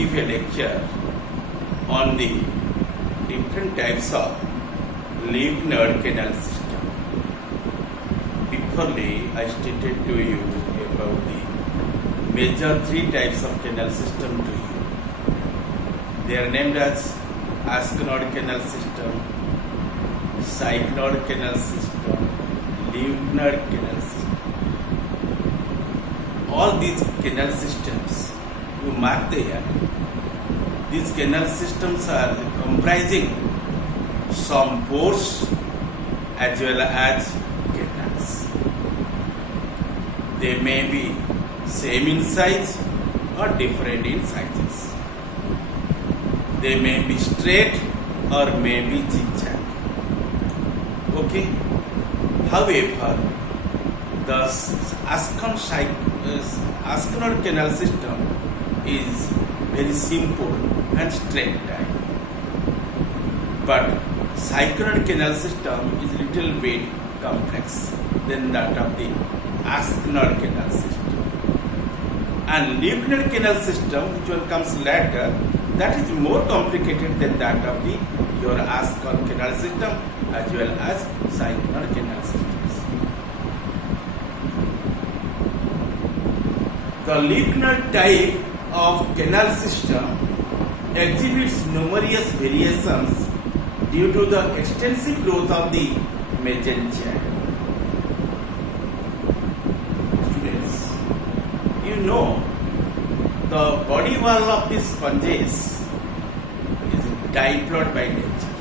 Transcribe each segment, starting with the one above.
give a lecture on the different types of lymph node canal system. Briefly, I stated to you about the major three types of canal system to you. They are named as ascenoid canal system, sycnoid canal system, lymph node canal system. All these canal systems, you mark there, these canal systems are comprising some pores as well as canals. They may be same in size or different in sizes. They may be straight or may be zigzag. Okay? However, the ascenoid canal system is very simple and straight type. But sycnoid canal system is little bit complex than that of the ascenoid canal system. And lymph node canal system, which one comes later, that is more complicated than that of the your ascenoid canal system as well as sycnoid canal systems. The lymph node type of canal system exhibits numerous variations due to the extensive growth of the mesentery. Students, you know the body wall of the sponges is diploid by nature.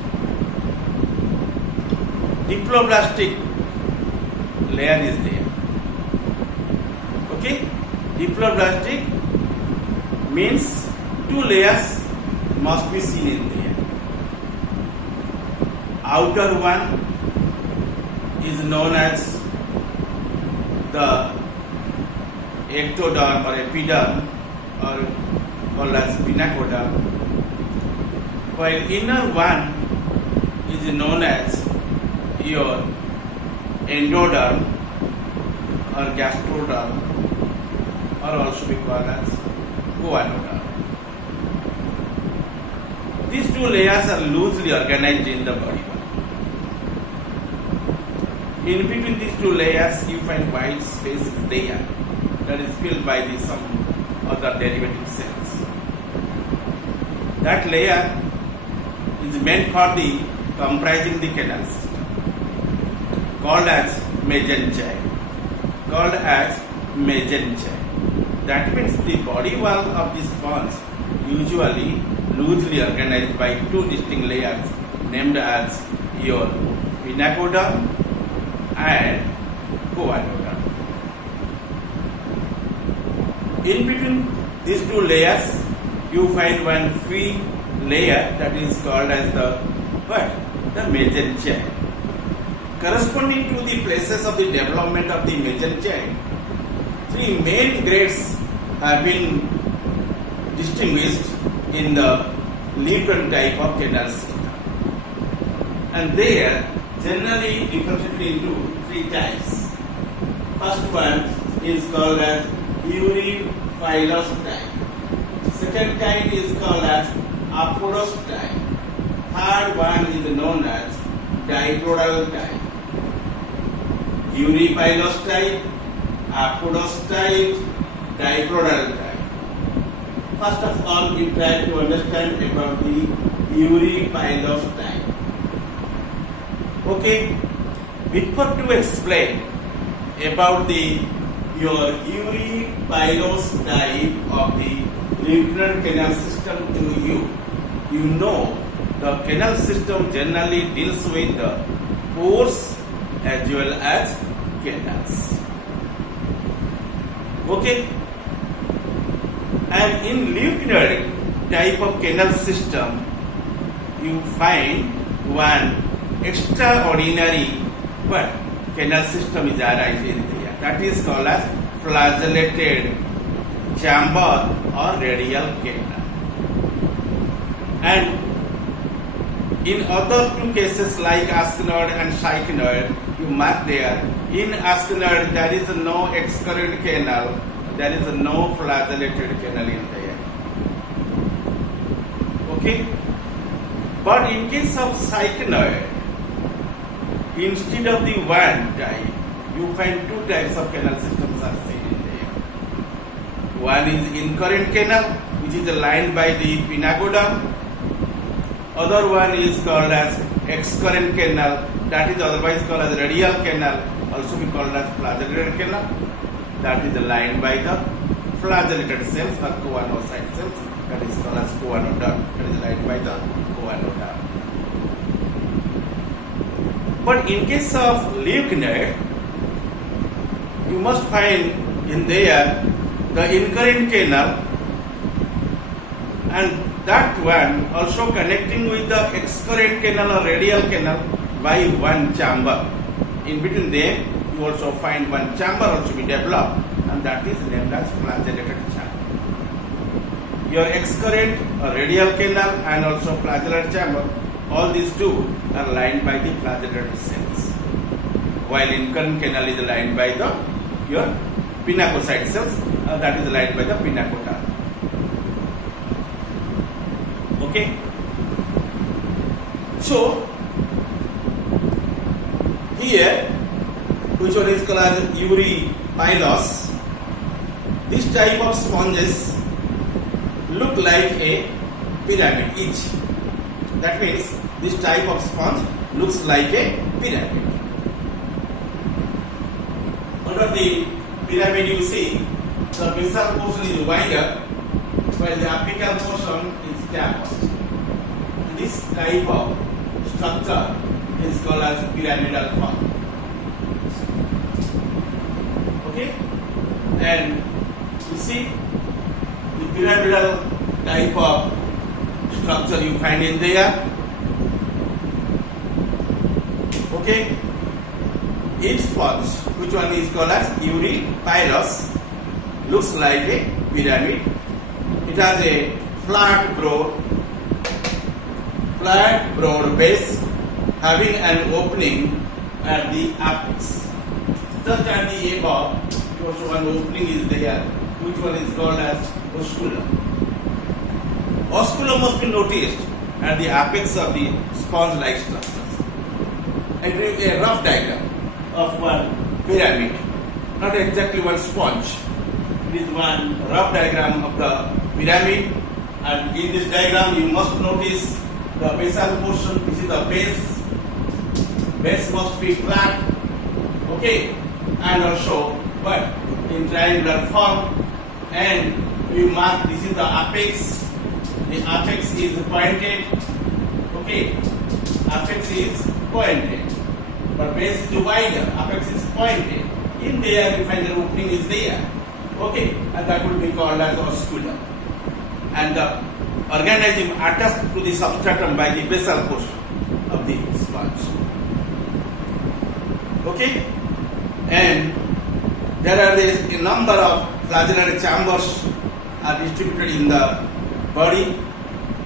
Diploblastic layer is there. Okay? Diploblastic means two layers must be seen in there. Outer one is known as the ectoderm or epiderm or called as pinacoderm, while inner one is known as your endoderm or gastroderm, or also be called as choanoderm. These two layers are loosely organized in the body. In between these two layers, you find white space is there that is filled by some other derivative cells. That layer is meant for the comprising the canal system, called as mesentery. That means the body wall of the sponge usually loosely organized by two distinct layers named as your pinacoderm and choanoderm. In between these two layers, you find one free layer that is called as the mesentery. Corresponding to the places of the development of the mesentery, three main grades have been distinguished in the lymph node type of canal system, and they are generally differentiated into three types. First one is called as euryphilous type. Second type is called as apodous type. Third one is known as diploidal type. Euryphilous type, apodous type, diploidal type. First of all, we try to understand about the euryphilous type. Okay, before to explain about your euryphilous type of the lymph node canal system to you, you know the canal system generally deals with the pores as well as canals. Okay, and in lymph node type of canal system, you find one extraordinary canal system is arising there. That is called as flagellated chamber or radial canal. And in other two cases like ascenoid and sycnoid, you mark there, in ascenoid there is no excurrent canal, there is no flagellated canal in there. Okay? But in case of cycloid, instead of the one type, you find two types of canal systems are seen in there. One is incurrent canal, which is lined by the pinacoderm. Other one is called as excurrent canal, that is otherwise called as radial canal, also be called as flagellated canal, that is lined by the flagellated cells or choanocyte cells, that is called as choanoderm, that is lined by the choanoderm. But in case of leuconoid, you must find in there the incurrent canal, and that one also connecting with the excurrent canal or radial canal by one chamber. In between them, you also find one chamber also be developed, and that is named as flagellated chamber. Your excurrent or radial canal and also flagellated chamber, all these two are lined by the flagellated cells, while incurrent canal is lined by the your pinacocyte cells, that is lined by the pinacoderm. Okay. So here, which one is called as Eurypylus, this type of sponges look like a pyramid each. That means this type of sponge looks like a pyramid. Under the pyramid you see the basal portion is wider while the apical portion is tapered. This type of structure is called as pyramidal form. Okay? And you see the pyramidal type of structure you find in there. Okay? Each sponge, which one is called as Eurypylus, looks like a pyramid. It has a flat broad base having an opening at the apex. Just at the above, also one opening is there, which one is called as osculum. Osculum must be noticed at the apex of the sponge-like structures. And a rough diagram of one pyramid, not exactly one sponge. It is one rough diagram of the pyramid, and in this diagram you must notice the basal portion. This is the base. Base must be flat, okay, and also but in triangular form, and you mark this is the apex. The apex is pointed, okay, apex is pointed, but base is wider, apex is pointed. In there you find the opening is there, okay, and that will be called as osculum. And the organism attached to the substratum by the basal portion of the sponge. Okay, and there are a number of flagellated chambers are distributed in the body,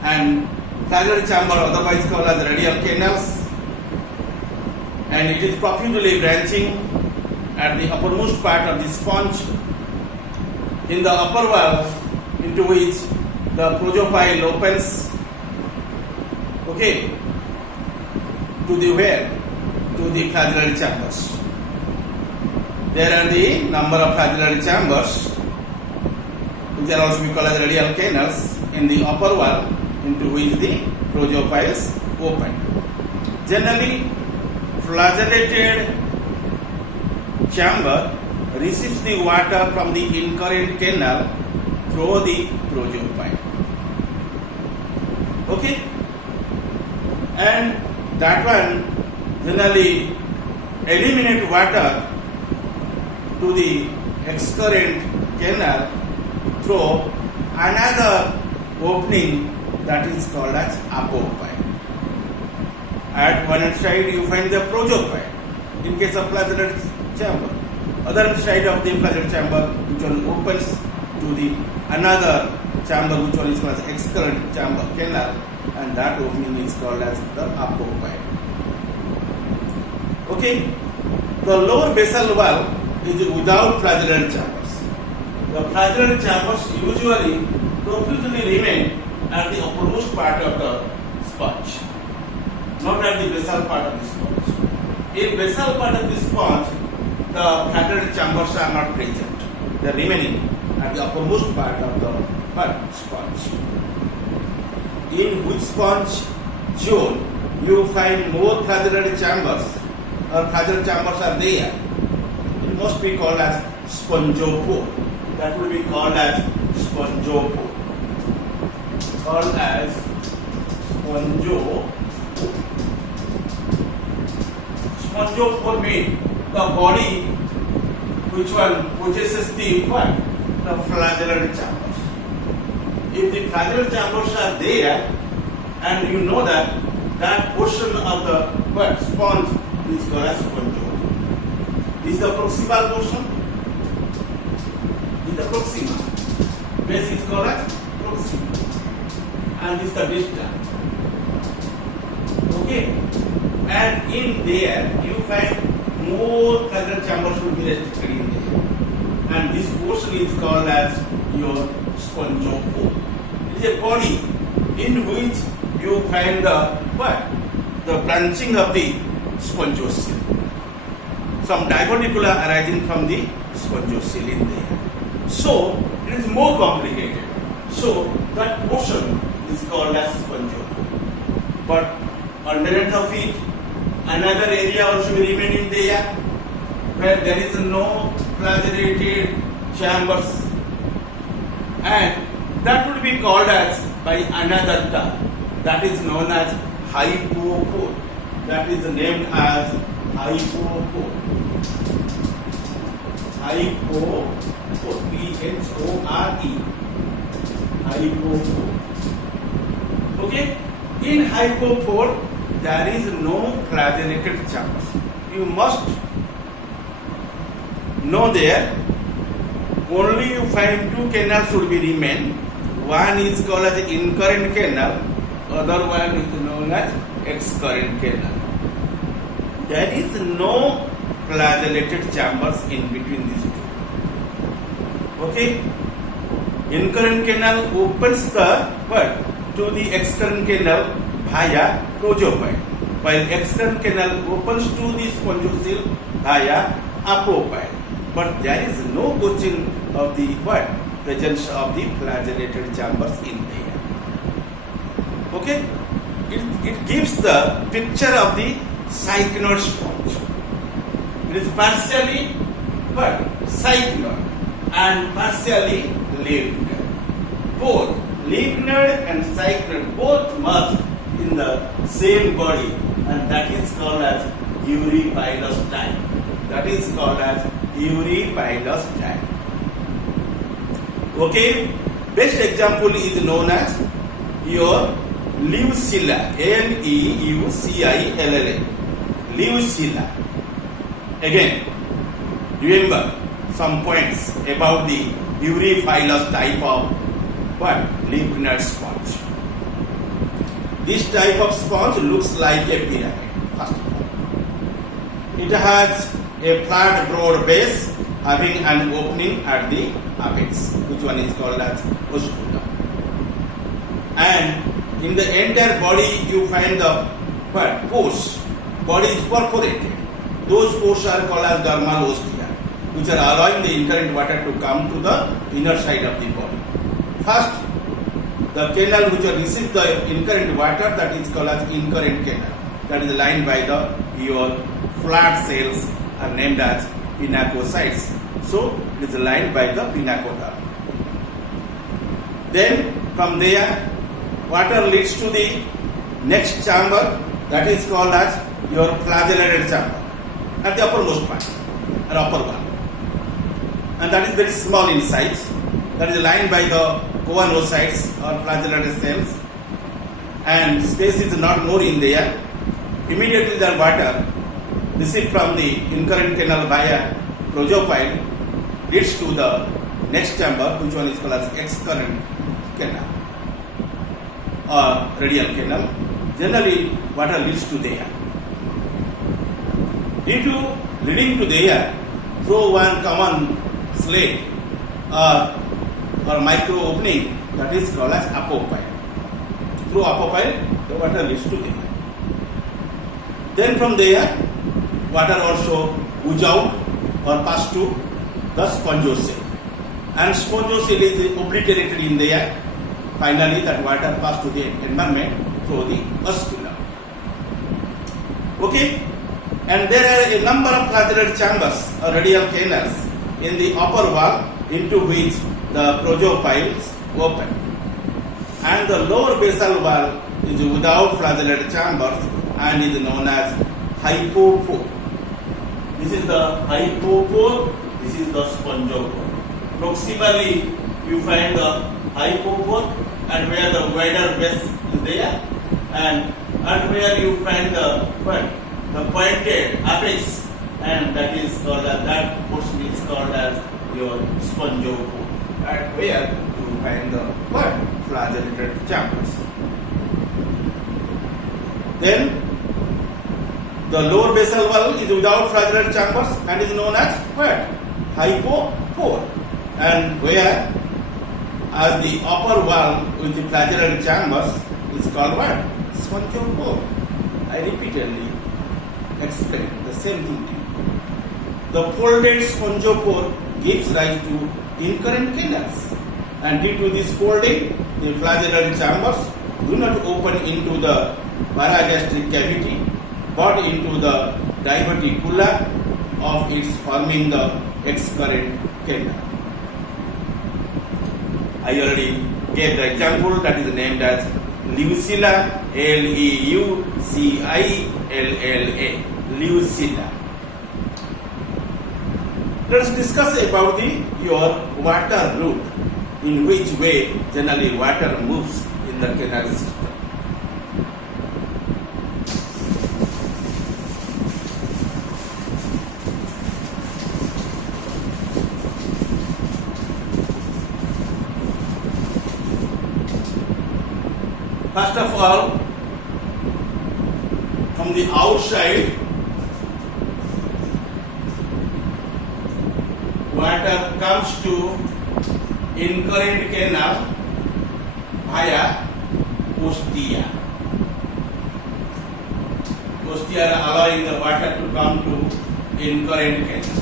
and flagellated chamber otherwise called as radial canals, and it is profusely branching at the uppermost part of the sponge. In the upper valve, into which the projophile opens, okay, to the where? To the flagellated chambers. There are the number of flagellated chambers, which are also called as radial canals, in the upper valve, into which the projophiles open. Generally, flagellated chamber receives the water from the incurrent canal through the projophile. Okay? And that one generally eliminate water to the excurrent canal through another opening that is called as apophile. At one side you find the projophile in case of flagellated chamber. Other side of the flagellated chamber, which one opens to the another chamber, which one is called as excurrent chamber canal, and that opening is called as the apophile. Okay, the lower basal valve is without flagellated chambers. The flagellated chambers usually profusely remain at the uppermost part part of the sponge, not at the basal part of the sponge. In basal part of the sponge, the flattened chambers are not present. They are remaining at the uppermost part of the sponge. In which sponge zone you find more flagellated chambers or flagellate chambers are there, it must be called as spongopore. That will be called as spongopore. Called as spongopore. Spongopore means the body which one possesses the what? The flagellated chambers. If the flagellated chambers are there, and you know that portion of the sponge is called as spongopore. This is the proximal portion. This is the proxima. Base is called as proxima. And this is the distal. Okay. And in there you find more flagellated chambers will be restricted in there. And this portion is called as your spongopore. It is a body in which you find the branching of the spongiocele. Some diverticula arising from the spongiocele in there. So it is more complicated. So that portion is called as spongopore. But underneath of it, another area also will remain in there where there is no flagellated chambers, and that would be called as by another term that is known as hypopore. That is named as hypopore. Hypopore. P-H-O-R-E. Hypopore. Okay? In hypopore, there is no flagellated chambers. You must know there. Only you find two canals should be remain. One is called as incurrent canal, other one is known as excurrent canal. There is no flagellated chambers in between these two. Okay? Incurrent canal opens the to the excurrent canal via projopoid, while excurrent canal opens to the spongiocele via apopoid. But there is no question of the presence of the flagellated chambers in there. Okay? It gives the picture of the cycloid sponge. It is partially cycloid and partially lignoid. Both lignoid and cycloid both merged in the same body, and that is called as Eurypylus type. That is called as Eurypylus type. Okay, best example is known as your Leucilla, Leucilla. Leucilla. Again, remember some points about the Eurypylus type of lignoid sponge. This type of sponge looks like a pyramid, first of all. It has a flat broad base having an opening at the apex, which one is called as ostium. And in the entire body you find the pores. Body is perforated. Those pores are called as dermal ostia, which are allowing the incurrent water to come to the inner side of the body. First, the canal which receives the incurrent water, that is called as incurrent canal. That is lined by your flat cells are named as pinacocytes. So it is lined by the pinacoderm. Then from there, water leads to the next chamber, that is called as your flagellated chamber, at the uppermost part, or upper one. And that is very small in size. That is lined by the choanocytes or flagellated cells, and space is not more in there. Immediately the water received from the incurrent canal via projopoid leads to the next chamber, which one is called as excurrent canal or radial canal. Generally, water leads to there. Leading to there, through one common slit or micro opening, that is called as apopoid. through apopyle, the water leads to there. Then from there, water also ooze out or pass to the spongocele. And spongocele is obliterated in there. Finally, that water pass to the environment through the osculum. Okay? And there are a number of flagellar chambers or radial canals in the upper wall into which the protopiles open. And the lower basal wall is without flagellar chambers and is known as hypopore. This is the hypopore, this is the spongopore. Proximally, you find the hypopore and where the wider base is there, and where you find the pointed apex, and that is called as, that portion is called as your spongopore, and where you find the flagellated chambers. Then the lower basal wall is without flagellar chambers and is known as what? Hypopore. And where as the upper wall with the flagellar chambers is called what? Spongopore. I repeatedly explain the same thing to you. The folded spongopore gives rise to incurrent canals, and due to this folding, the flagellar chambers do not open into the paragastric cavity but into the diverticula of its forming the excurrent canal. I already gave the example that is named as Leucilla, Leucilla, Leucilla. Let's discuss about your water route, in which way generally water moves in the canal system. First of all, from the outside, water comes to incurrent canal via ostia. Ostia allowing the water to come to incurrent canal.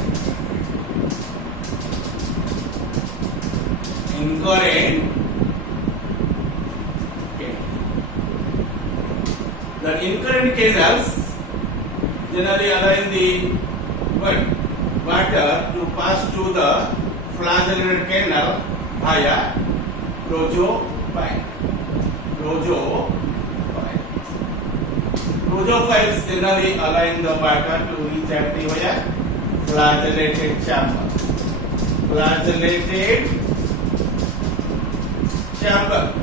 Incurrent. The incurrent canals generally allowing the water to pass to the flagellar canal via protopile. Protopiles generally allowing the water to reach at the flagellated chamber. Flagellated chamber.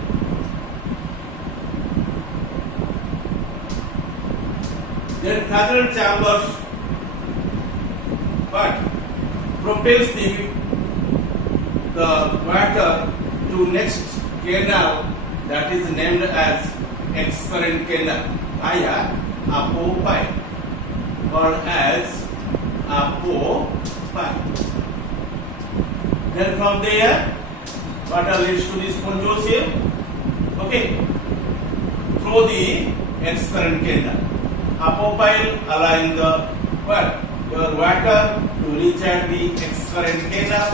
Then flagellar chambers propels the water to next canal that is named as excurrent canal via apopyle or as apopyle. Then from there water leads to the spongocele, through the excurrent canal. Apopyle allowing the your water to reach at the excurrent canal.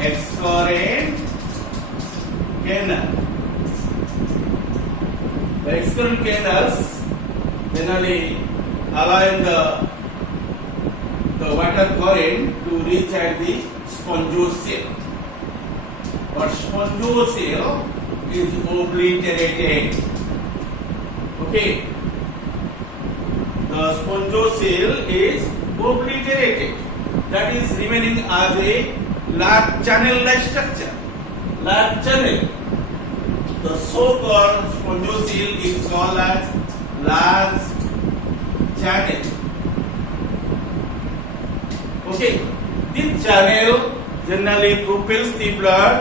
Excurrent canal. The excurrent canals generally allowing the water current to reach at the spongocele. But spongocele is obliterated. The spongocele is obliterated. That is remaining as a large channel-like structure. Large channel. The so-called spongocele is called as large channel. This channel generally propels the blood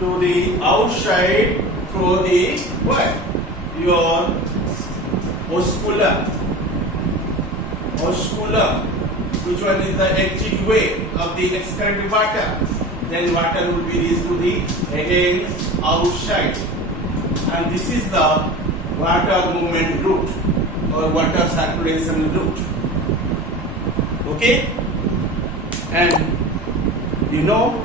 to the outside through the your osculum. Osculum, which one is the exit way of the excurrent water. Then water will be reached to the again outside, and this is the water movement route or water circulation route. Okay, and you know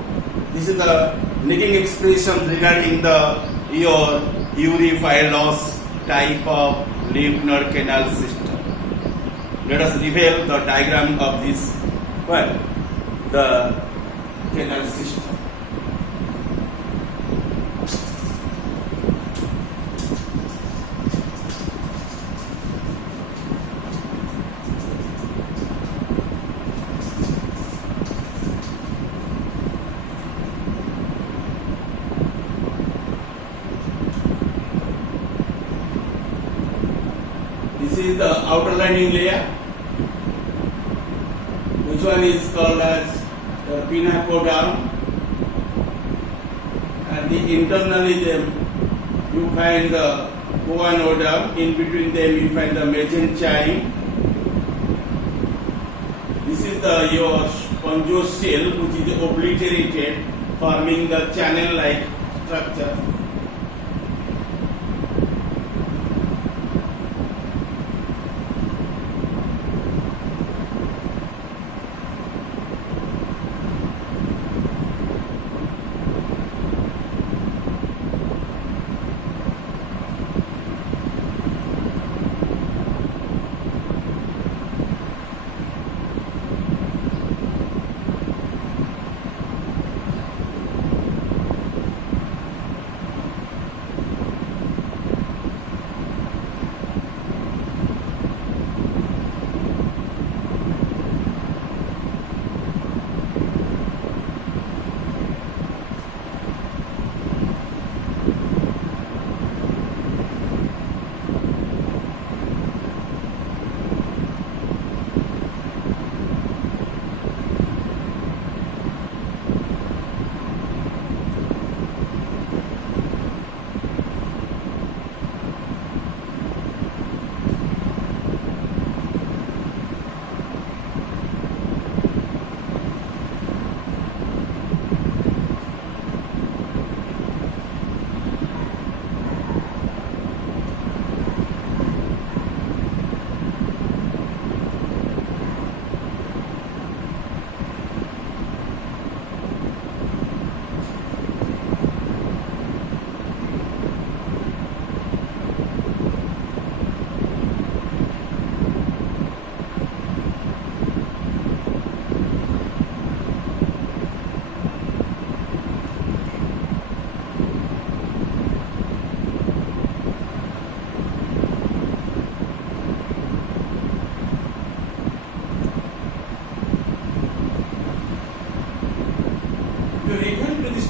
this is the needing expression regarding the your Erie-Pylos type of lymph canal system. Let us reveal the diagram of this, the canal system. This is the outer lining layer, which one is called as the pinacoderm, and internally them you find the choanoderm. In between them you find the mesenchyme. This is the your spongiocele, which is obliterated, forming the channel-like structure.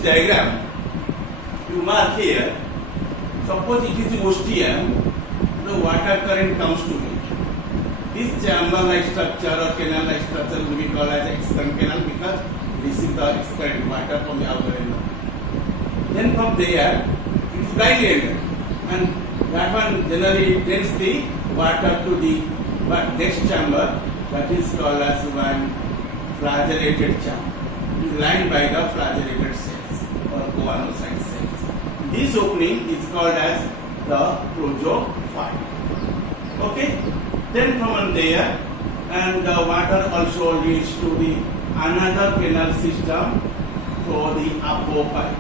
Diagram, you mark here, suppose it is ostium, the water current comes to it. This chamber-like structure or canal-like structure will be called as external canal because this is the excurrent water from the outer end. Then from there, it is dilated, and that one generally takes the water to the next chamber, that is called as one flagellated chamber. It is lined by the flagellated cells or choanocyte cells. This opening is called as the prosophyte. Okay? Then from there, and the water also leads to the another canal system for the apopipe.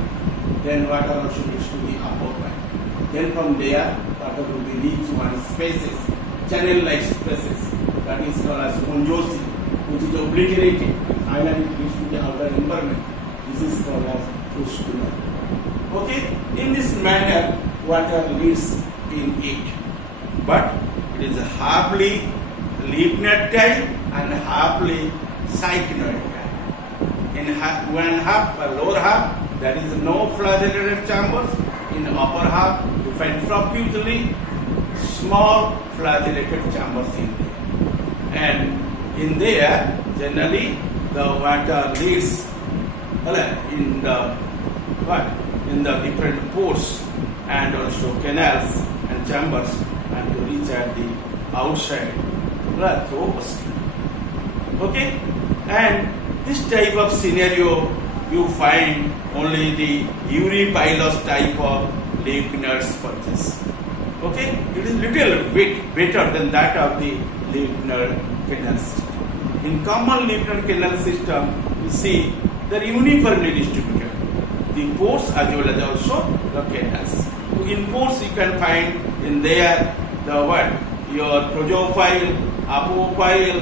Then water also leads to the apopipe. Then from there, water will be reached one spaces, channel-like spaces, that is called as spongiocele, which is obliterated. Finally, it leads to the outer environment. This is called as fistula. Okay, in this manner, water leads in it, but it is halfly lymph node type and halfly cycloid type. In one half, lower half, there is no flagellated chambers. In the upper half, you find profusely small flagellated chambers in there. And in there, generally, the water leads in the different pores and also canals and chambers, and to reach at the outside through skin. Okay, and this type of scenario you find only the Erie-Pylos type of Leukener sponges. Okay, it is little bit better than that of the Leukener canal system. In common Leukener canal system, you see they are uniformly distributed. The pores as well as also the canals. So in pores you can find in there the what? Your projophile, apophile,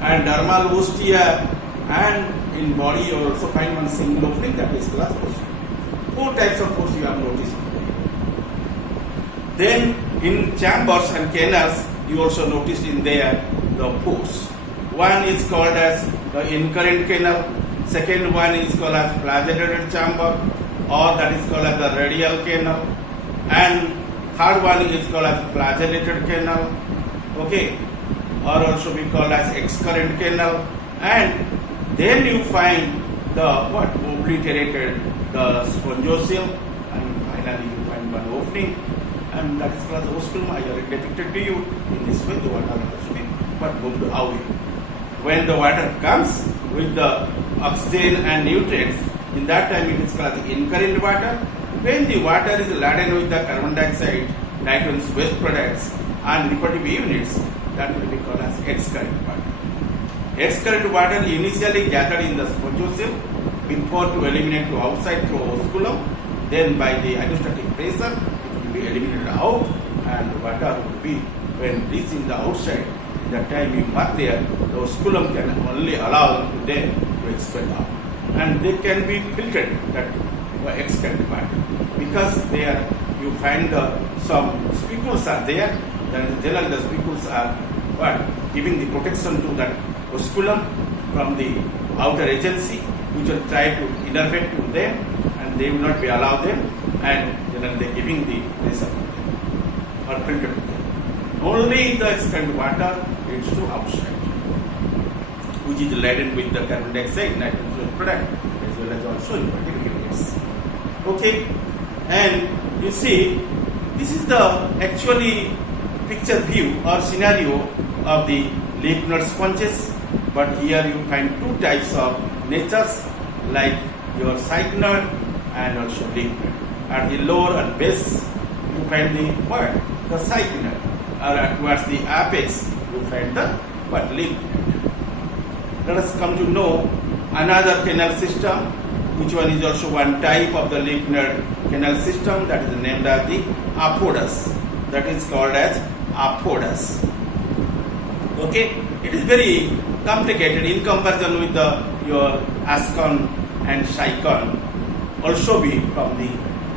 and dermal ostia, and in body you also find one single opening, that is glass pores. 4 types of pores you have noticed. Then in chambers and canals you also noticed in there the pores. One is called as the incurrent canal, second one is called as flagellated chamber, or that is called as the radial canal, and third one is called as flagellated canal, okay, or also be called as excurrent canal, and then you find the what? Obliterated, the spongiosum, and finally you find one opening, and that is called as osculum. I already depicted to you. In this way the water will be but moved away. When the water comes with the oxygen and nutrients, in that time it is called as incurrent water. When the water is laden with the carbon dioxide, nitrogen's waste products and reproductive units, that will be called as excurrent water. Excurrent water initially gathered in the spongiosum before to eliminate to outside through osculum. Then by the hydrostatic pressure, it will be eliminated out, and water will be, when reaching the outside, in that time you mark there, the osculum can only allow to them to expel out. And they can be filtered, that excurrent water, because there you find some spicules are there. Then generally the spicules are what? Giving the protection to that osculum from the outer agency, which will try to innervate to them, and they will not be allowed them, and generally they are giving the pressure to them or filter to them. Only the excurrent water leads to outside, which is laden with the carbon dioxide, nitrogen product, as well as also reproductive units. Okay, and you see, this is the actually picture view or scenario of the Leukener sponges, but here you find 2 types of natures, like your Cycner and also Leukener. At the lower and base, you find the what? The Cycner, or towards the apex, you find the what? Leukener. Let us come to know another canal system, which one is also one type of the Leukener canal system, that is named as the Apodas. That is called as Apodas. Okay, it is very complicated in comparison with your Ascon and Shikon, also be from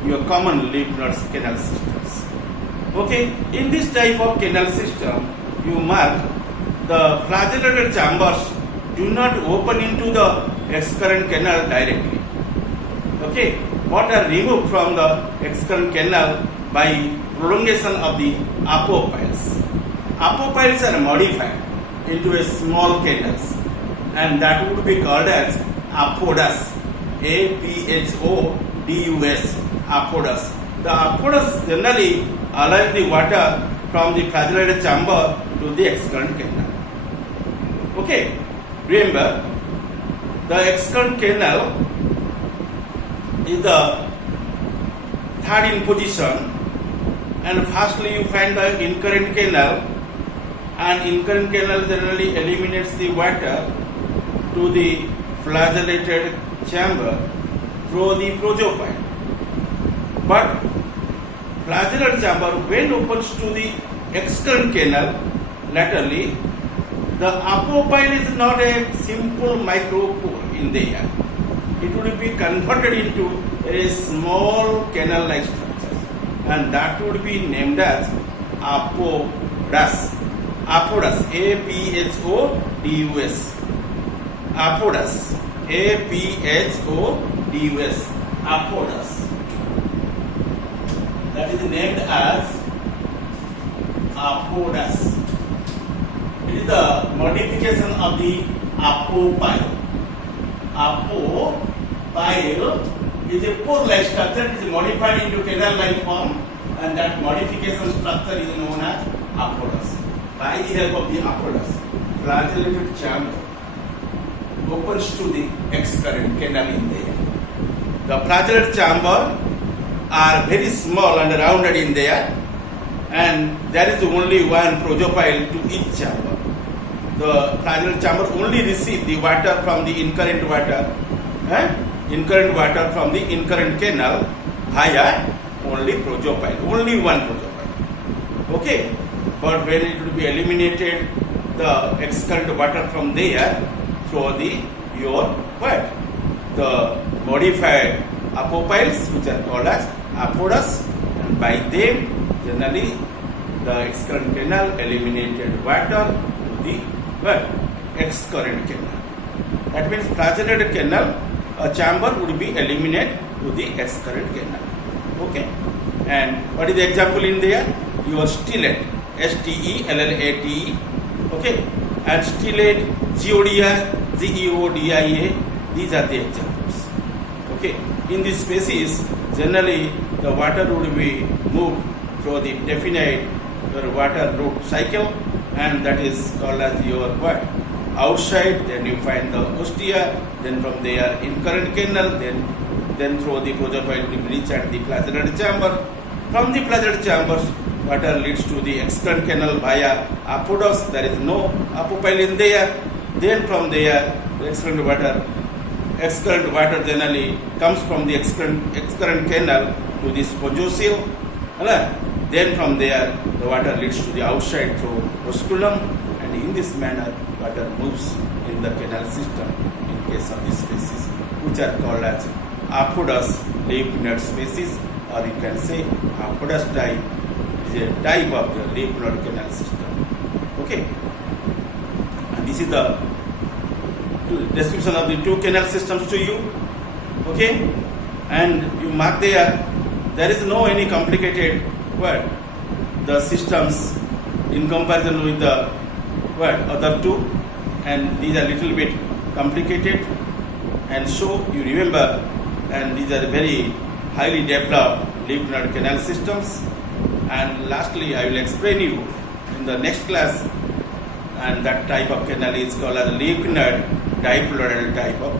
your common Leukener canal systems. Okay, in this type of canal system, you mark the flagellated chambers do not open into the excurrent canal directly. Okay, but are removed from the excurrent canal by prolongation of the apophyles. Apophyles are modified into a small canals, and that would be called as apodas. A-P-H-O-D-U-S, apodas. The apodas generally allow the water from the flagellated chamber to the excurrent canal. Okay, remember the excurrent canal is the third in position, and firstly you find the incurrent canal, and incurrent canal generally eliminates the water to the flagellated chamber through the projophile. But flagellated chamber, when opens to the excurrent canal laterally, the apophile is not a simple micropore in the air. It would be converted into a small canal-like structure, and that would be named as apodas. Apodas, A-P-H-O-D-U-S. Apodas, A-P-H-O-D-U-S. Apodas. That is named as apodas. It is the modification of the apophile. Apophile is a pore-like structure. It is modified into canal-like form, and that modification structure is known as apodas. By the help of the apodas, flagellated chamber opens to the excurrent canal in there. The flagellated chamber are very small and rounded in there, and there is only one prosopile to each chamber. The flagellar chamber only receive the water from the incurrent water, from the incurrent canal via only prosopile, only one prosopile. Okay, but when it will be eliminated, the excurrent water from there through the modified apopiles, which are called as apodas, and by them generally the excurrent canal eliminated water to the excurrent canal. That means flagellated canal, a chamber would be eliminated to the excurrent canal. Okay, and what is the example in there? Your stellate, STELLATE, okay, and stellate, GEODIA, these are the examples. Okay, in this species, generally the water would be moved through the definite water route cycle, and that is called as your outside. Then you find the ostia, then from there incurrent canal, then through the prosopile will reach at the flagellated chamber. From the flagellated chambers, water leads to the excurrent canal via apodos. There is no apopile in there. Then from there, the excurrent water generally comes from the excurrent canal to the spongiocele. Then from there, the water leads to the outside through osculum, and in this manner, water moves in the canal system in case of this species, which are called as apodas lymph node species, or you can say apodas type. It is a type of the lymph node canal system. Okay, and this is the description of the two canal systems to you. Okay, and you mark there is no any complicated the systems in comparison with the other two, and these are little bit complicated, and so you remember, and these are very highly developed lymph node canal systems. And lastly, I will explain you in the next class, and that type of canal is called as lymph node diploidal type of